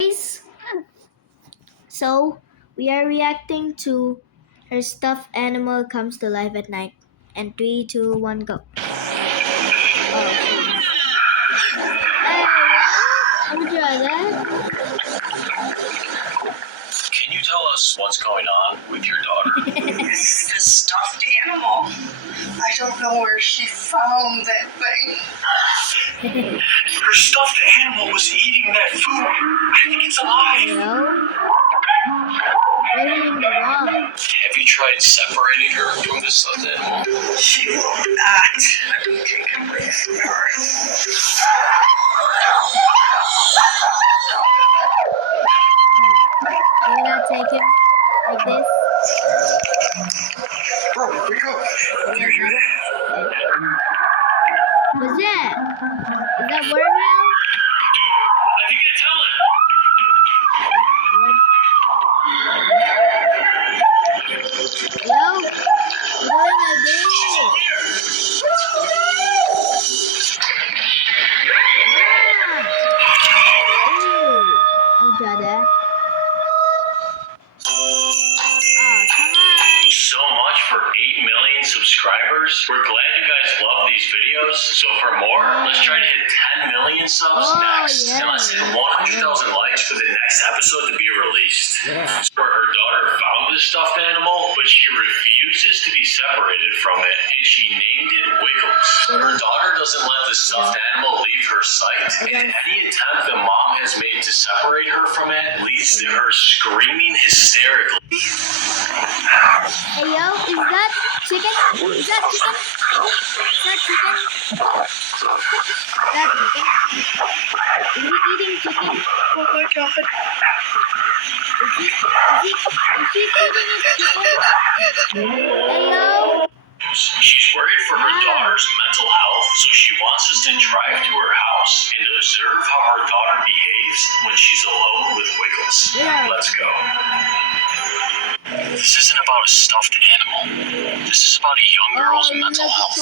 Guys, so we are reacting to her stuffed animal comes to life at night. And three, two, one, go. Oh, I'm gonna try that. Can you tell us what's going on with your daughter? It's the stuffed animal. I don't know where she found that thing. Her stuffed animal was eating that food. I think it's alive. Hello? Living in the wall. Have you tried separating her from the stuffed animal? She will not let me take it away from her. Can you not take him like this? Bro, wake up. Do you hear that? What's that? Is that watermelon? I think it's Helen. Yo, you doing like this? I'll try that. Oh, come on. So much for 8 million subscribers. We're glad you guys love these videos. So for more, let's try to hit 10 million subs next. Yeah. And let's hit 100,000 likes for the next episode to be released. So her daughter found this stuffed animal, but she refuses to be separated from it, and she named it Wiggles. Her daughter doesn't let the stuffed animal leave her sight, and any attempt the mom has made to separate her from it leads to her screaming hysterically. Hey yo, is that chicken? Is that chicken? Is that chicken? That chicken? Is he eating chicken? Oh my god. Is she feeding his chicken? Hello? She's worried for her daughter's mental health, so she wants us to drive to her house and observe how her daughter behaves when she's alone with Wiggles. Yeah. Let's go. This isn't about a stuffed animal. This is about a young girl's mental health.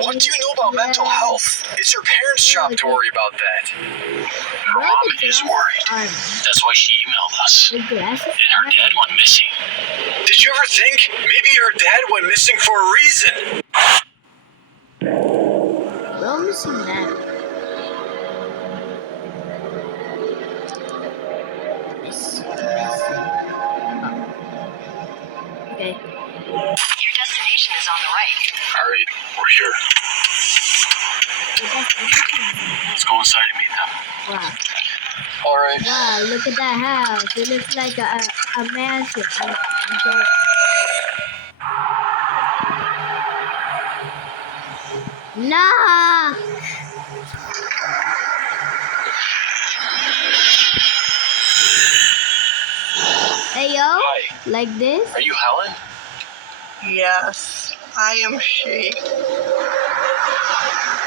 What do you know about mental health? It's your parents' job to worry about that. Her mom is worried. That's why she emailed us. And her dad went missing. Did you ever think maybe your dad went missing for a reason? We're missing that. Okay. Your destination is on the right. Alright, we're here. Let's go inside and meet them. Wow. Alright. Wow, look at that house. It looks like a mansion. Knock! Hey yo, Hi, like this? are you Helen? Yes, I am she.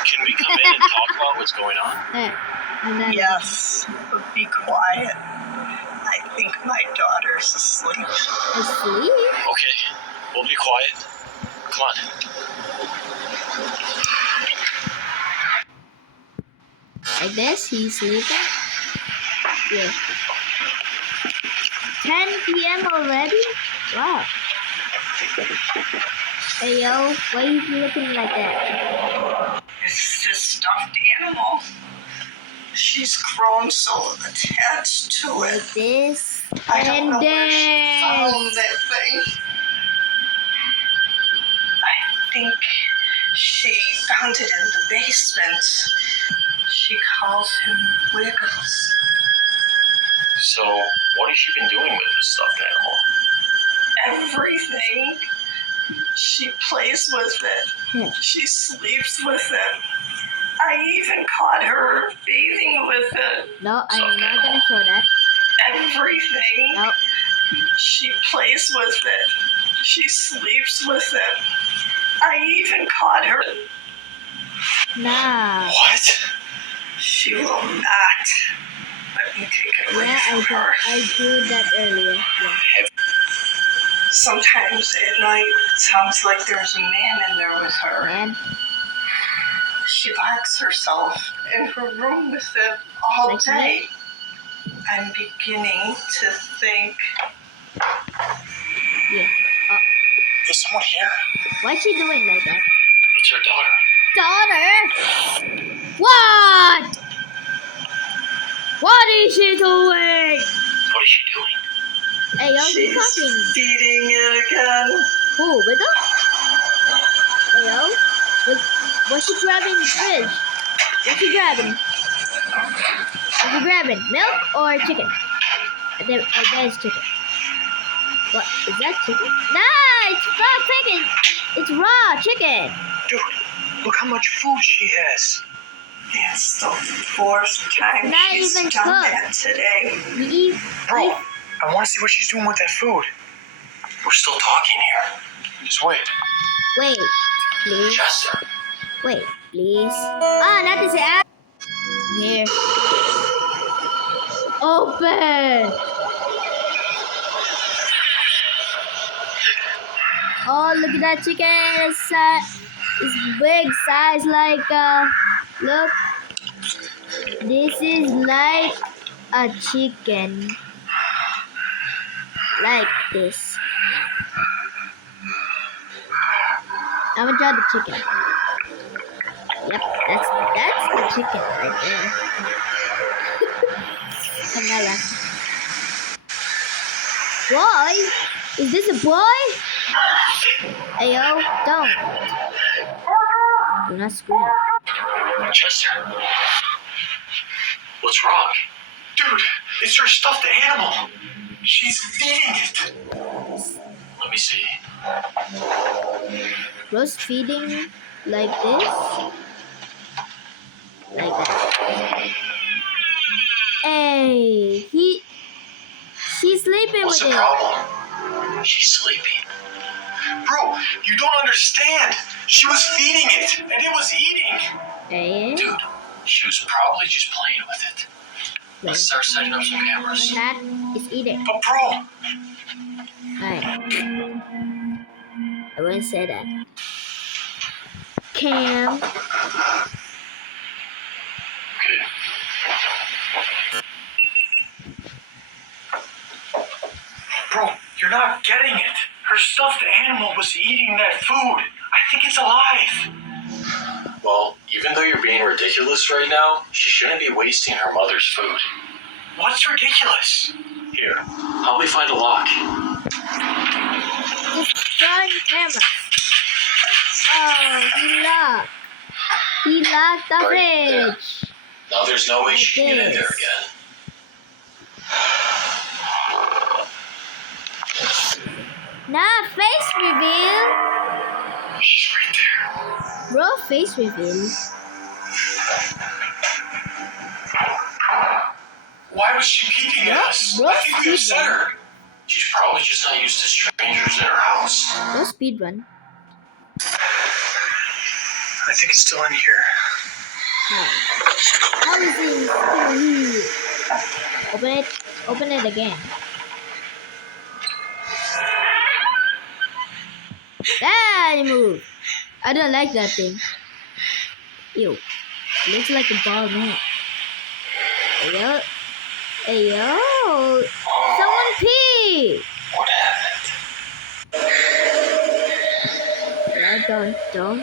Can we come in and talk about what's going on? And then, Yes, but be quiet. I think my daughter's asleep. asleep? Okay, we'll be quiet. Come on. Like this? He's sleeping? Yeah. 10 p.m. already? Wow. Hey yo, why are you looking like that? It's this stuffed animal. She's grown so attached to it. Like this? I don't And know where she then... found that thing. I think she found it in the basement. She calls him Wiggles. So, what has she been doing with this stuffed animal? Everything. She plays with it. She sleeps with it. I even caught her bathing with it. No, I'm not gonna show that. Everything. No. She plays with it. She sleeps with it. I even caught her. Nah. What? She will not let me take it away Yeah, from her. I drew that earlier. Yeah. Sometimes at night, it sounds like there's a man in there with her. Man, She locks herself in her room with it all Like day. me? I'm beginning to think. Yeah. Is someone here? Why is she doing like that? It's her daughter. Daughter? What? What is she doing? What is she doing? Hey, yo, keep She's talking. feeding it again. Who? Wiggle? Hey, yo. What's she grabbing in the fridge? What's she grabbing? What's she grabbing? Milk or chicken? I guess chicken. What? Is that chicken? Nah, it's raw chicken. It's raw chicken. Dude, look how much food she has. It's the fourth time Not she's even done cooked. that today. You eat. Bro, I want to see what she's doing with that food. We're still talking here. Just wait. Wait, please. Chester. Wait, please. Ah, not this app. Here. Open. Oh, look at that chicken. It's big size like look. This is like a chicken. Like this. I'm gonna draw the chicken. Yep, that's the chicken right there. I'm not laughing. Boy? Is this a boy? Hey yo, don't. Do not scream. Chester. What's wrong? Dude, it's her stuffed animal. She's feeding it. Let me see. Breastfeeding like this? Like that. Hey, she's sleeping What's with the it. problem? She's sleeping. Bro, you don't understand. She was feeding it, and it was eating. Hey, Dude, she was probably just playing with it. Let's start setting up some cameras. that is eating. But bro, Alright. I wouldn't say that. Cam. bro, you're not getting it. Her stuffed animal was eating that food. I think it's alive. Well, even though you're being ridiculous right now, she shouldn't be wasting her mother's food. What's ridiculous? Here, help me find a lock. Just drawing camera. Oh, he locked. He locked the Right there. fridge. Now there's no way Like she can get in there this. again. Nah, face reveal. She's right there. Bro, face reveal. Why was she peeping at us? I think we upset her. She's probably just not used to strangers in her house. Go speedrun. I think it's still in here. How is it still here? Open it. Open it again. Ah, it moved. I don't like that thing. Ew. Looks like a ball man. Hey yo. Hey yo. Someone pee. What happened? Yeah, don't.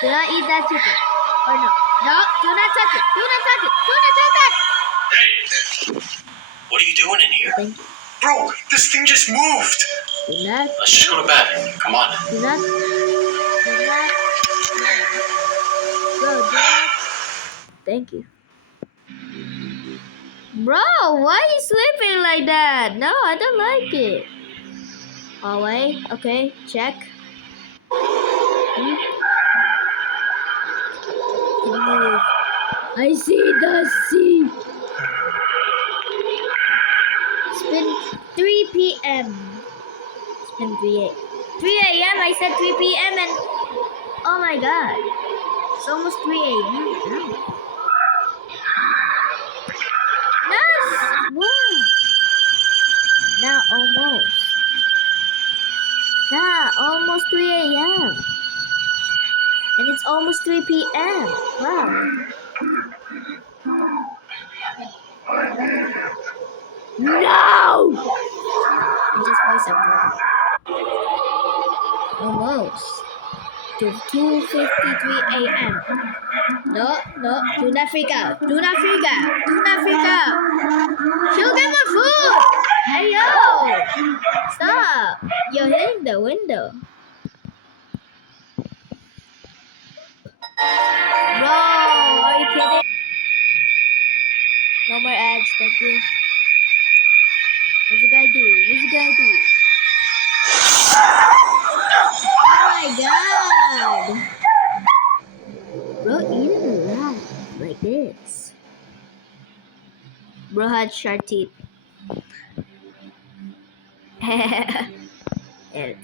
Do not eat that chicken. Or no. No, do not touch it. Do not touch it. Do not touch that. Hey! What are you doing in here? Thank you. Bro, this thing just moved. Do not. Let's just go to bed. Come on. Do not. Bro, do not. Thank you. Bro, why are you sleeping like that? No, I don't like it. Hallway. Okay, check. I see the sea. It's been 3 p.m. It's been 3 a.m. I said 3 p.m. and oh my god. It's almost 3 a.m. Nice. Wow. Now almost 3 a.m. And it's almost 3 p.m. Wow. No! Just voiceover. Almost. To 2:53 a.m. No, do not freak out. Do not freak out. Do not freak out. She'll get more food. Hey, yo. Stop. You're hitting the window. Bro, are you kidding? No more ads, thank you. What's the guy do? What's the guy do? Oh my god! Bro, eating a lot like this. Bro had sharp teeth. And-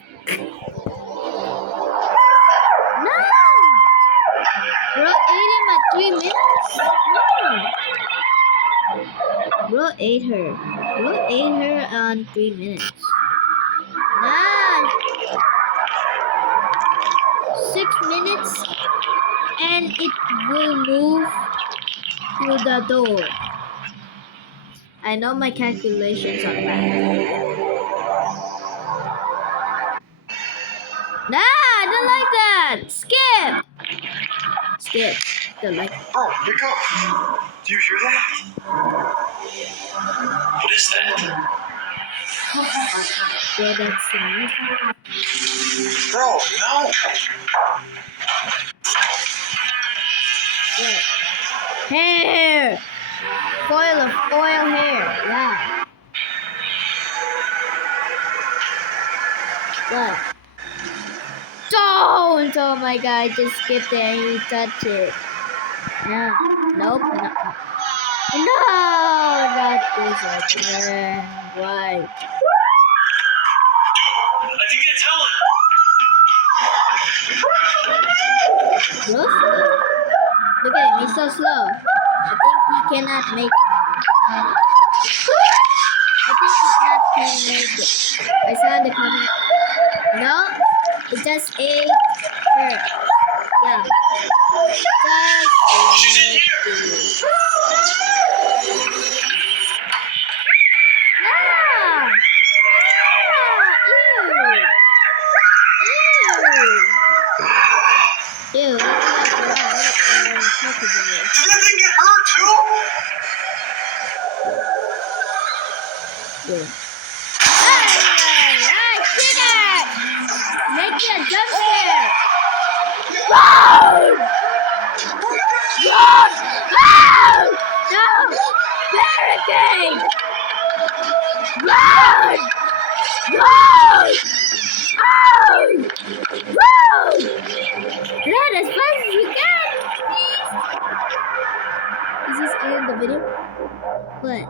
no! Bro ate him at 3 minutes? No. Bro ate her. Bro ate her on 3 minutes. Nah. 6 minutes and it will move through the door. I know my calculations are bad. Nah, I don't like that. Skip. Skip. Don't like. Bro, wake up. Do you hear that? What is that? Yeah, that's Bro, no. yeah. Hair. Coil of oil hair. Yeah. What? Don't! Oh my god, just skip it and you touch it. No. Nope. No. No, not this again. Why? I think it's Helen. Real slow. Look at him, he's so slow. I think he cannot make it. I think he's not gonna make it. I saw in the comment. No, it just ate her. Yeah. She's in here. Yeah. Ew. Ew. Ew. Did that thing get hurt too? Ew. Hey, chicken! Make me a jump scare! Run! Run! Run! No! Barricade! Run! Run! Oh! Run! Run as fast as you can! Is this end the video? What?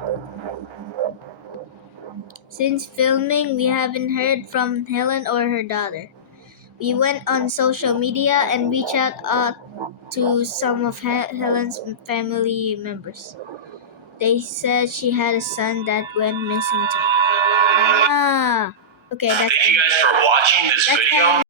Since filming, we haven't heard from Helen or her daughter. We went on social media and reached out to some of Helen's family members. They said she had a son that went missing too. Ah, okay, that's Thank you guys for watching this That's video.